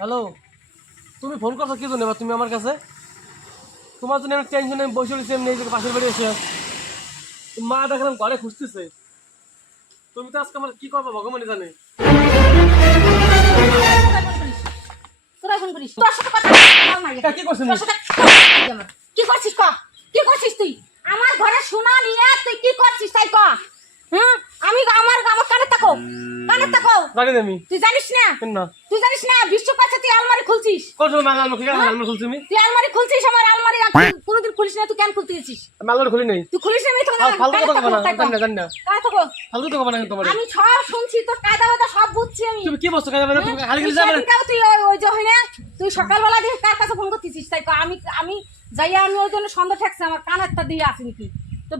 Hello তুমি phone করছ কি জন্য তুমি আমার কাছে? তোমার জন্য আমি টেনশনে বসে রয়েছি এমনি পাশের বাড়ি এসে। মা দেখলাম ঘরে খুঁজতেছে। তুমি তো আজকে আমার কি করব ভগবানই জানে। তোরা ফোন করিস। তোর সাথে কথা কি করছিস ক কি? করছিস তুই? আমার ঘরে সোনা নিয়ে তুই কি করছিস তাই ক? হ্যাঁ আমি আমার আমার কানে তাকো কানে তাকো জানি আমি। তুই জানিস না? না? তুই জানিস না? বিশ্ব পাচ্ছে তুই আলমারি খুলছিস? কোন সময় মাল আলমারি আলমারি খুলছি আমি তুই আলমারি খুলছিস? আমার আলমারি কোনোদিন খুলিস না তুই কেন খুলতে দিয়েছিস আমি আলমারি খুলি নাই তুই খুলিস না আমি তো ফালতু কথা কবা জানি না জানি না। কানে তাকো ফালতু তো কবা তোমার। আমি সব শুনছি তোর কায়দা বাদা সব বুঝছি আমি। তুমি কি বলছো কেন মানে তুমি খালি খালি যাবে। তুই ওই- যে তুই সকালবেলা দিয়ে কার কাছে ফোন করতেছিস? তাই আমি আমি যাইয়া আমি ওই জন্য সন্দেহ ঠেকছে আমার কানের তা দিয়ে আসি নাকি? তো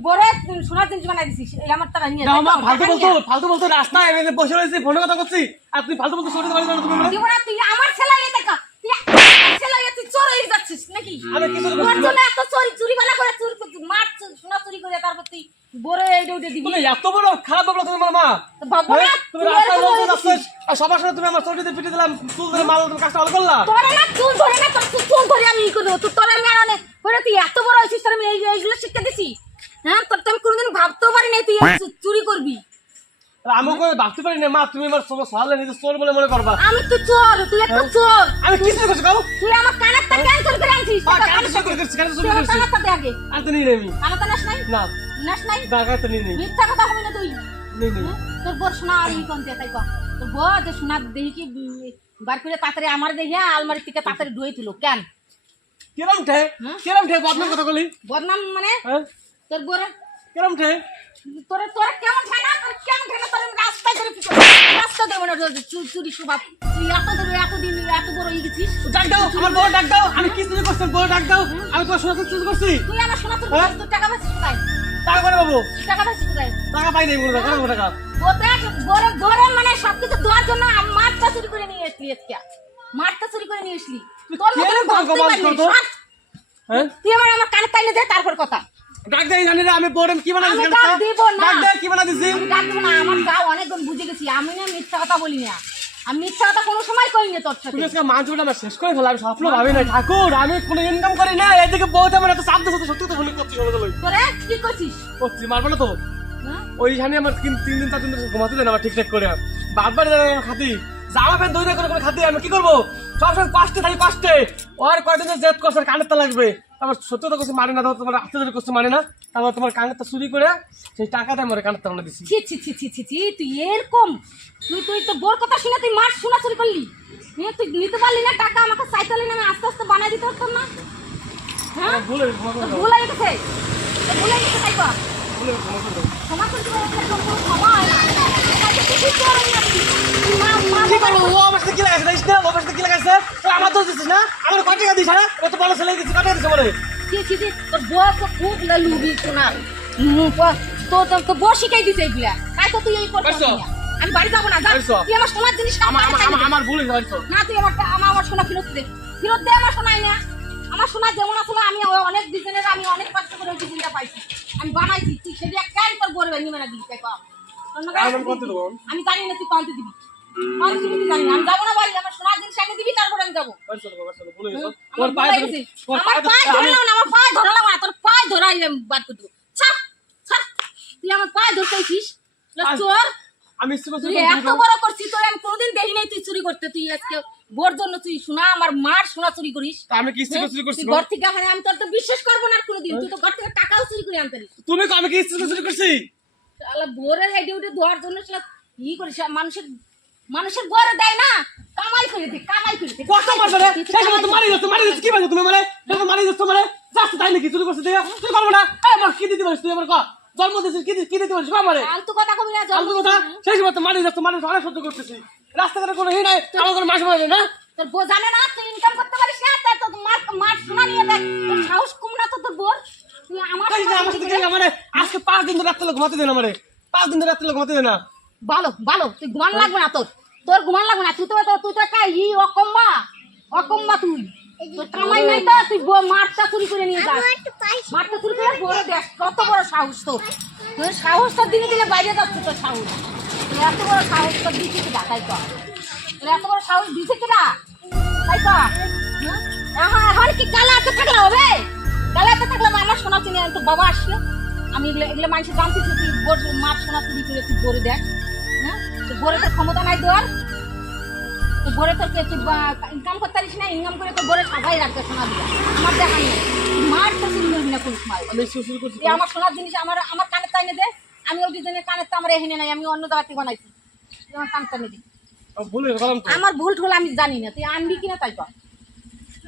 তুই সোনার জিনিস বানাই দিছিস এই আমার তারা নিয়ে মা ফালতু বলতো ফালতু বলতো রাস্তায় এখানে বসে রয়েছি ফোনে কথা করছি আর তুমি ফালতু বলতো পারি না তুমি না, তুই আমার ছেলে ইয়ে দেখা। তুই আমার ছেলে তুই চোর হয়ে যাচ্ছিস নাকি? আমি কি চুরি তোর জন্য এত চুরি চুরি বানা করে চুরি করছিস মার সোনা চুরি করে তারপর তুই বরে এইটা ওইটা দিবি। এত বড় খারাপ ভাবলো তুমি আমার মা। না, হ্যাঁ? তুমি তুই রাস্তায় আর সবার সাথে তুমি আমার চটিতে পিটে দিলাম চুল ধরে মাল তুমি কাজটা ভালো করলা? তোরে না চুল ধরে না তোর চুল চুল ধরে আমি ই করব। তুই তোর আমি আর অনেক করে তুই এত বড় হয়েছিস তোর আমি এই এইগুলো শিক্ষা দিছি। হ্যাঁ তোর তো আমি কোনোদিন ভাবতেও পারি নাই তুই চুরি করবি। আমি করে ভাবতে পারি না মা তুমি আমার সব সালে নিজে চোর বলে মনে করবা। আমি তো চোর তুই একটা চোর। আমি কি চুরি করছি কাউ তুই আমার কানের তা কেন চুরি করে আনছিস। হ্যাঁ, আমার। কানের তা দে আগে। আর তো নিয়ে কানের তা নাই? না। নাস নাই? টাকা তো নিয়ে নেই মিথ্যা কথা হবে না তুই। নেই নেই হ্যাঁ? তোর বোর শোনা আর ই কোনতে তাই কর। তোর বোর যে শোনা দেখি কি বার করে তাড়াতাড়ি আমার দেখিয়া আলমারি থেকে তাড়াতাড়ি ডুয়ে তুলো কেন? কিরম ঠে? হ্যাঁ? কিরম ঠে বদনাম কথা বলি বদনাম মানে? হ্যাঁ? তোর বোরে কিরম ঠে? তোরে তোরে কেমন খায় না? তোর কেমন খায় না? তোর আমি রাস্তায় ধরে কি করব? রাস্তায় দেবো না চুরি চুরি তুই এত ধরে এতদিন এত বড় হয়ে গেছিস। ডাক দাও আমার বউ ডাক দাও। আমি কি চুরি করছি? বউ ডাক দাও। আমি তোমার শোনা চুরি করছি। তুই আমার তোর হ্যাঁ? তোর টাকা পাচ্ছিস টাকা করে বাবু। টাকা কোথায়? টাকা পাই নাই কোনো টাকা টাকা বোতে বড় বড় মানে সবকিছু জন্য চুরি করে নিয়ে আজকে। চুরি করে নিয়ে তোর। হ্যাঁ? তুই আমার আমার কানে তাইলে দে তারপর কথা। ডাক দেই জানি না আমি বউরে কি বানা ডাক দিব না। ডাক দে কি বানা দিছি আমি না আমার গাও অনেকক্ষণ বুঝে গেছি। আমি না মিথ্যা কথা বলি না। আমি মিথ্যা কথা কোনো সময় করি না তোর সাথে। তুমি আজকে মাছ আমার শেষ করে ফেলা আমি স্বপ্ন ভাবি না ঠাকুর আমি কোনো ইনকাম করি না এদিকে বউতে আমার এত চাপ দিচ্ছে সত্যি তো ফোন করছি সবাই তোরে কি করছিস? করছি মারবো না তো? ওইখানে আমার তিন তিন দিন চার দিন ধরে ঘুমাতে দেন আমার ঠিকঠাক করে। বারবার খাতি। জামা প্যান্ট দুই দিন করে করে খাতি আমি কি করব? সবসময় কষ্টে থাকি কষ্টে। ওর কয়দিন জেদ করছে কানের তা লাগবে তারপর সত্যি তো করছে মানে না তোমার আত্মীয় করছে মানে না তারপর তোমার কানের চুরি করে সেই টাকাটা আমার কানের তা দিছি। ছি ছি ছি ছি ছি ছি তুই এরকম? তুই তুই তো বোর কথা শুনে তুই মাছ শোনা চুরি করলি। হ্যাঁ তুই নিতে পারলি না টাকা আমাকে চাইতে না আমি আস্তে আস্তে বানাই দিতে পারতাম না। হ্যাঁ? ভুলে ভুল গেছে। ভুল গেছে তাই কর। ভুলে ক্ষমা করে। ক্ষমা করে ক্ষমা হয় না। না কি করব ও আমার সাথে কি লাগাইছে? না? ও আমার সাথে কি লাগাইছে? আমার দোষ দিছিস না? আমার কয় টাকা দিস হ্যাঁ? ও তো ভালো ছেলে দিচ্ছে কয় টাকা দিচ্ছে বলে? ছি ছি ছি তোর বউ তো খুব লুবি শোনার তো তো তো বউ শিখাই দিছে এগুলা। তাই তো তুই এই করছিস আমি বাড়ি যাব না যা। তুই আমার সোনার জিনিস আমার আমার আমার- আমার ভুল হয়েছে না তুই আমার আমার আমার সোনা ফেরত দে। ফেরত দে আমার সোনাই না। আমার সোনা যেমন আসলে আমি অনেক ডিজাইনের আমি অনেক কষ্ট করে ওই ডিজাইনটা পাইছি। আমি বানাইছি তুই সেটা কেন তোর বড় ভেঙে মেলা দিবি তাই না আমি জানি না তুই দিবি। কত দিবি তুই জানি না। আমি যাব না বাড়ি আমার সোনার জিনিস আগে দিবি তারপর আমি যাব। চলো বাবা চলো ভুলে গেছো? আমার পায়ে ভুল ধরে গেছে। তোমার আমার পায়ে পায়ে ধরে ধরলাম না আমার পায়ে ধরলাম না। তোর পায়ে ধরাই আমি বাদ করে দেবো। ছাপ ছাপ। তুই আমার পায়ে ধরতেছিস চোর। আমি ইচ্ছে করছি তুই তোমার এত বড় করছিস তোর আমি কোনোদিন দেখি নাই তুই চুরি করতে। তুই আজকে বোর জন্য তুই শোনা আমার মার সোনা চুরি করিস। আমি কি ইচ্ছে করছি করছি ঘর থেকে আমি তোর তো বিশ্বাস করব না আর কোনোদিন। তুই তো ঘর থেকে টাকাও চুরি করে আনতে তুমি কো আমি কি ইচ্ছে করছি করছি? হেঁটে উঠে ধোয়ার জন্য ই করিস মানুষের মানুষের বরে দেয় না কামাই করে দে কামাই করে দে রে? সেই সময় তো মারি যাচ্ছে মারি যাচ্ছে কি বাজে তুমি মানে দেখো মারি যাচ্ছে মানে যাচ্ছে তাই নাকি? চুরি করছে দেখে? তুই করব না? এই আমার কি দিতে পারিস তুই আমার ক জন্ম কি কি দিতে পারিস আমারে ফালতু কথা কবি না ফালতু কথা? সেই সময় তো মারি যাচ্ছে মানুষ অনেক সহ্য করতেছি। রাস্তাঘাটে কোনো হি নাই আমার কোনো মাস না? তোর বউ জানে না তুই ইনকাম করতে পারিস না তাই তো মার মার শোনা নিয়ে দেখ সাহস কম না তো তোর বোর তুই আমার আমার সাথে আমারে পাঁচ দিন ধরে রাত্রে ঘুমাতে দেন আমারে। পাঁচ দিন ধরে রাত্রে ঘুমাতে দেন না। ভালো ভালো। তুই ঘুমান লাগবে না তোর। তোর ঘুমান লাগবে না। তুই তো তো- তুই তো একটা ই অকম্মা। অকম্মা তুই। তোর কামাই নাই তো। তুই মাঠটা চুরি করে নিয়ে যা। মাঠটা চুরি করে বড় দেখ কত বড় সাহস তো তোর সাহসটা দিনে দিনে বাইরে যাচ্ছে তোর সাহস। তোর এত বড় সাহস দিচ্ছে তাই তো। তোর এত বড় সাহস দিচ্ছে কিনা তাই তো। হ্যাঁ? হ্যাঁ এখন কি গালা হাতে থাকলে হবে গালা হাতে থাকলে আমার সোনা চিনে তোর বাবা আসলে। আমি এগুলো এগুলো মানুষের জানতেছি তুই বোর মাঠ সোনা চুরি করে তুই গড়ে দেখ হ্যাঁ? তোর গড়ে তোর ক্ষমতা নাই দেওয়ার তো বলে তোর কে তুই ইনকাম করতে পারিস না ইনকাম করে তো বলে সাজাই রাখতে সোনা দিয়ে। আমার দেখা নেই। তুই মার তো চুরি করবি না কোনো সময় শ্বশুর করছি আমার সোনার জিনিস আমার আমার কানের তাইনে দে আমি ওই দুজনের কানের তো আমার এখানে নাই আমি অন্য জায়গা থেকে বানাইছি। তুই আমার কানের তাইনে দে। ভুলে গেলাম তো আমার ভুল ঠুল আমি জানি না তুই আনবি কিনা তাই কর।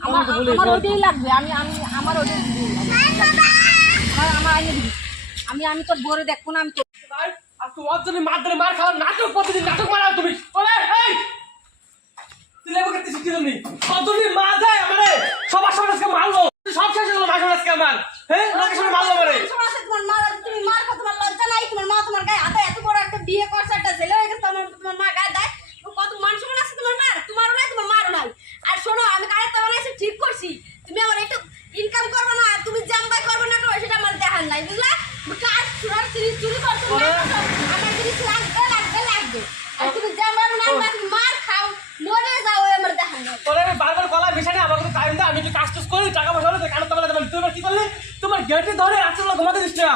আমার আমি তো আমার গেছি। লাগবে আমি আমি আমার ওইটাই আমি আমি তো বরে দেখব না আমি তোর ভাই, আর তোমার জন্য মার ধরে মার খাওয়ার নাটক প্রতিদিন নাটক মারাও তুমি। ওরে এই! তুই লেবু কেটে শিখতে তুমি কতদিন মা যায় আমারে সবার সবার আজকে মারলো। সব শেষ হলো মার সবার আজকে আমার। হ্যাঁ? লোকের সামনে মারলো আমারে। তোমার সাথে তুমি মার খাও তোমার লজ্জা নাই তোমার মা তোমার গায়ে হাতে এত বড় একটা বিয়ে করছে একটা ছেলে হয়ে গেছে তোমার তোমার মা গায়ে দেয় তো কত মান সম্মান আছে তোমার মার তোমারও নাই তোমার মারও নাই আর শোনো আমি গায়ে তো বানাইছি ঠিক করছি তুমি আমার একটু ইনকাম করবে না আর তুমি জাম্বাই করবে না করবে সেটা আমার দেখার নাই বুঝলা কাজ চুরার চুরি চুরি করছ না করছ, আমার জিনিস লাগবে লাগবে লাগবে আর তুমি জাম্বাই না বা তুমি মার খাও মরে যাও ওই আমার দেখার নাই তোরে আমি বারবার গলা বিষয় আমার কোনো টাইম না আমি কি কাজ টাকা পয়সা হলে কানে তবে দেবেন। তুমি কি করলি? তোমার গেটে ধরে রাত্রিবেলা ঘুমাতে দিস না।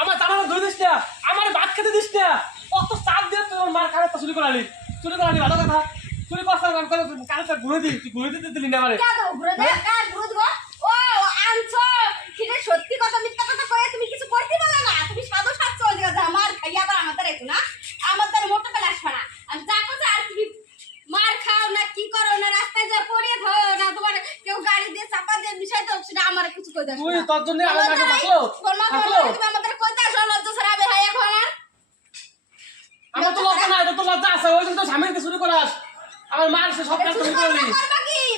আমার জানালা ধরে দিস না। আমার ভাত খেতে দিস না। কত চাপ দিয়ে তোমার মার কানে চুরি করালি। চুরি করালি ভালো কথা। চুরি করার কানে ঘুরে দিই। ঘুরে দিতে দিলি না আমারে কেন ঘুরে দেখ কাজ ঘুরে দেবো ও আনছো সেটা সত্যি কথা মিথ্যা কথা কয়ে তুমি কিছু করতে পারলে না তুমি সাধু সাতছো ওদিকে যা মার খাইয়া আবার আমাদের একটু না আমাদের মোটো বেলা আসবে না আমি যা করছি আর তুমি মার খাও না কি করো না রাস্তায় যা পড়িয়ে ধরো না তোমার কেউ গাড়ি দিয়ে চাপা দিয়ে বিষয় তো সেটা আমার কিছু কই দেখ তুই তোর জন্য আমার মাকে থাকল থাকল আমাদের কইতে আসো লজ্জা ছাড়াবে ভাই এখন আর আমার তো লজ্জা নাই তো লজ্জা আছে ওই জন্য তো স্বামীকে শুরু করাস। আমার মার সে সব কাজ তুমি করলি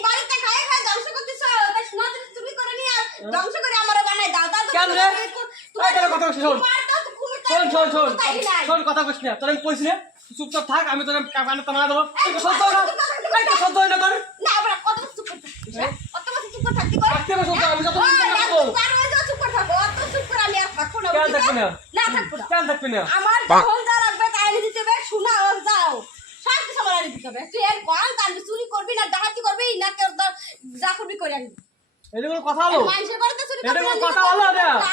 বাড়িতে খাই খাই ধ্বংস করতেছো? তাই শোনা তুমি করে আর ধ্বংস করে আমারে বানাই দাও। তাহলে কেন রে? তোমার- কথা? শোন। তোমার তো খুব শোন শোন শোন শোন কথা কইস না। তোর আমি কইছি না চুপচাপ থাক আমি তোর কানে তামা দেবো। সহ্য হয় না। এই তো সহ্য হয় না তোর। না আমরা কত চুপ করে হ্যাঁ? কত চুপ করে থাকতে পারো? থাকতে হবে সহ্য, আমি যত কেন বুঝলি? না? না, থাকব না। কেন থাকবি না আমার যখন যা লাগবে তাই এনে দিতে হবে, শোনা, ও যাও। সব কিছু আমার এনে দিতে হবে। তুই এর কোন কারণে চুরি করবি না ডাকাতি করবি না কেউ তোর যা করবি করে আনবি। এটা কোনো কথা হলো মানুষের ঘরে তো চুরি এটা কোনো কথা হলো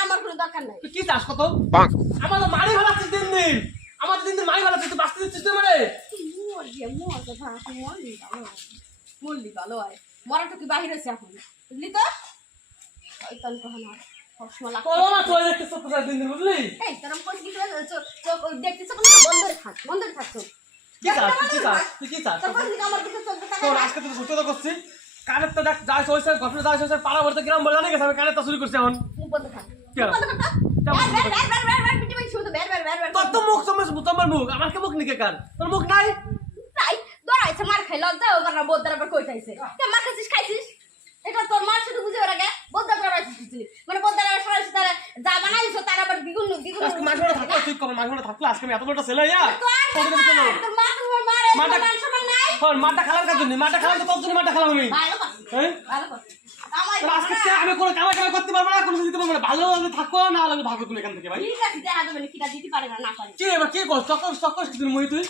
আমার কোনো দরকার নাই তুই কি চাস কত আমার তো মারি ফেলাচ্ছিস দিন দিন আমার দিন দিন মারি ফেলাচ্ছিস তুই বাঁচতে দিচ্ছিস তুই মানে মর তো ভাই, তুই মরলি ভালো মরলি ভালো হয়। মরাটা কি বাহির হয়েছে এখন বুঝলি তো কখন আমার চলে যাচ্ছে চোখ দিন দিন বুঝলি এই, তোরম করিস কি করে? চোখ- চোখ দেখতেছ কোনো বন্ধ থাক, বন্ধ থাক চোখ। কি চাস কি চাস তুই কি চাস তোর কোন দিকে আমার দিকে চোখ দেখায় তোর না? আজকে তো সত্য কানের তো দেখ যা হয়েছে ঘটনা যা হয়েছে পাড়া ভরতে গ্রাম বলে না গেছে আমি কানের তো শুরু করছি এখন বন্ধ থাক। কি বন্ধ কর তো। কেমন বের, বের, বের, বের, বের, বের, পিটি পিটি শুধু বের, বের, বের, বের। তোর তো মুখ তোমার তোমার মুখ আমার কি মুখ নিকে কার তোর মুখ নাই তাই, দৌড়াইছে, মার খাই, লজ্জা ও কারণে বোদ্দার আবার কইতাইছে। মার খাইছিস, খাইছিস? এটা তোর মার শুধু বুঝে ওর আগে বোদ্দার করাইছিস তুই। মানে বোদ্দার আবার সরাইছিস, তারা যা বানাইছো, তার আবার দ্বিগুণ, দ্বিগুণ আজকে মাঝে মাঝে থাকল তুই কম মাঝে মাঝে থাকল আজকে আমি এত বড় ছেলে ইয়া তোর মা তোমার মাটা- সম্মান নাই? হন মাটা খেলার কাজ জন্য মাটা খেলাম তো তোর জন্য মাটা খেলাম আমি ভালো কথা, হ্যাঁ ভালো কথা। আজকে বলো থেকে না। আমি কোনো কামাই কামাই করতে পারব না কোনো দিতে পারব না ভালো লাগলে থাকো না হলে ভাগো তুমি এখান থেকে ভাই ঠিক আছে, দেখা যাবে না, কিটা দিতে পারে না, না পারে। কি এবার কি কর চক্কর চক্কর কি তুই মই তুই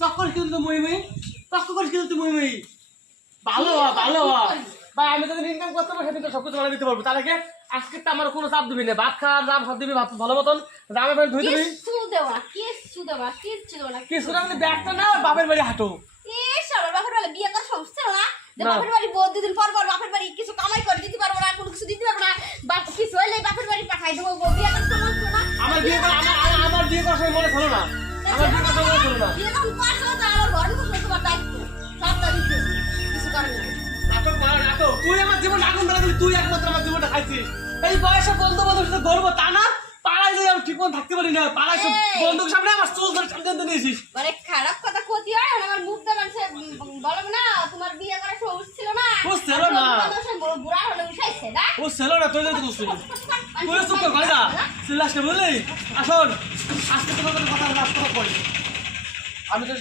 চক্কর কি তুই মই মই চক্কর কি তুই মই মই ভালো ভালো হ। ভাই আমি যদি ইনকাম করতে পারব সেদিন তো সব কিছু বানিয়ে দিতে পারব তার আগে আজকে তো আমার কোনো চাপ দিবি না ভাত খাওয়ার দাম সব দিবি ভাত ভালো মতন দামে ফেলে ধুই দিবি দেবো না, কিচ্ছু দেবো না, কিচ্ছু না। কি আমি ব্যাগটা না বাপের বাড়ি হাঁটো ইস, আমার বাপের বাড়ি বিয়ে করার সমস্যা না? যে বাপের বাড়ি বউ দুদিন পর পর বাপের বাড়ি কিছু কামাই করে দিতে পারব না, কোনো কিছু দিতে পারব না। বাপ কিছু হইলে বাপের বাড়ি পাঠাই দেবো, বিয়ে করার সময় না? আমার বিয়ে করা আমার আমার- আমার বিয়ে করার সময় মনে হলো না আমার বিয়ে করার সময় মনে হলো না বিয়ে তুই আমার জীবন আগুন ধরে তুই একমাত্র আমার জীবনটা খাইছিস। এই বয়সে বন্ধু বান্ধবের সাথে গর্ব তা না? পাড়ায় যাই আমি ঠিক মতো থাকতে পারি না। পাড়ায় সব। বন্ধুর সামনে আমার চুল ধরে সামনে নিয়েছিস। মানে খারাপ কথা ক্ষতি হয় আর আমার মুখ দেবেন সে বলবে না তোমার বিয়ে করার সমস্যা ছিল না? ও, ছিল না। বুড়া হলে উঠাইছে না ও ছিল না তুই তো করছিস তুই চুপ কর ভাই না সিল্লাসকে বুঝলি আসুন আজকে তোমার কথা লাস্ট কথা কই আমি তো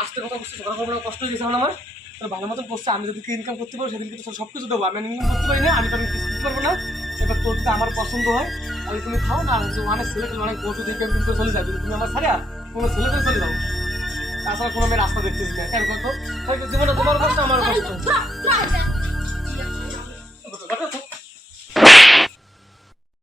আজকে কথা সকাল কষ্ট হয়ে গেছে আমার। ভালো মতন করছে আমি যদি ইনকাম করতে পারব সেদিন কিন্তু সব কিছু দেবো আমি ইনকাম করতে পারি না আমি তো আমি কিছু দিতে পারব না এবার তোর যদি আমার পছন্দ হয় তাহলে তুমি খাও না অনেক ছেলে অনেক বসু দিয়ে কেমন করে চলে যাবে তুমি আমার ছাড়া কোনো ছেলে চলে যাও তাছাড়া কোনো আমি রাস্তা দেখতেছি না কেন কত জীবনে তোমার কষ্ট আমার কষ্ট